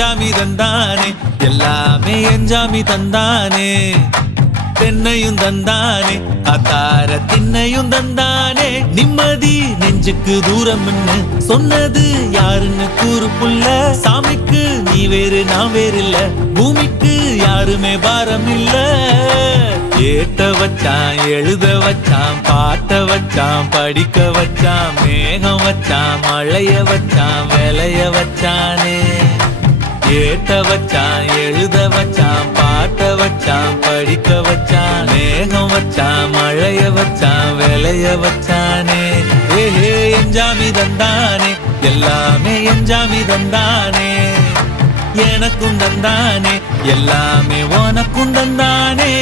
எஞ்சாமி தந்தானே எல்லாமே எஞ்சாமி தந்தானே தென்னையும் தந்தானே அத்தார திண்ணையும் தந்தானே நிம்மதி நெஞ்சுக்கு தூரம்னு சொன்னது யாருன்னு கூறு புள்ள சாமிக்கு நீ வேறு நான் வேறு இல்ல பூமிக்கு யாருமே பாரம் இல்ல ஏட்ட வச்சான் எழுத வச்சான் பாட்ட வச்சான் படிக்க வச்சான் மேகம் வச்சான் மழைய வச்சான் விளைய வச்சானே ஏட்ட வச்சான் எழுத வச்சான் பாட்ட வச்சான் படிக்க வச்சான் மேகம் வச்சான் மழைய வச்சான் விளைய வச்சானே ஏஹே எஞ்சாமி தந்தானே எல்லாமே எஞ்சாமி தந்தானே எனக்கும் தந்தானே எல்லாமே உனக்கும் தந்தானே.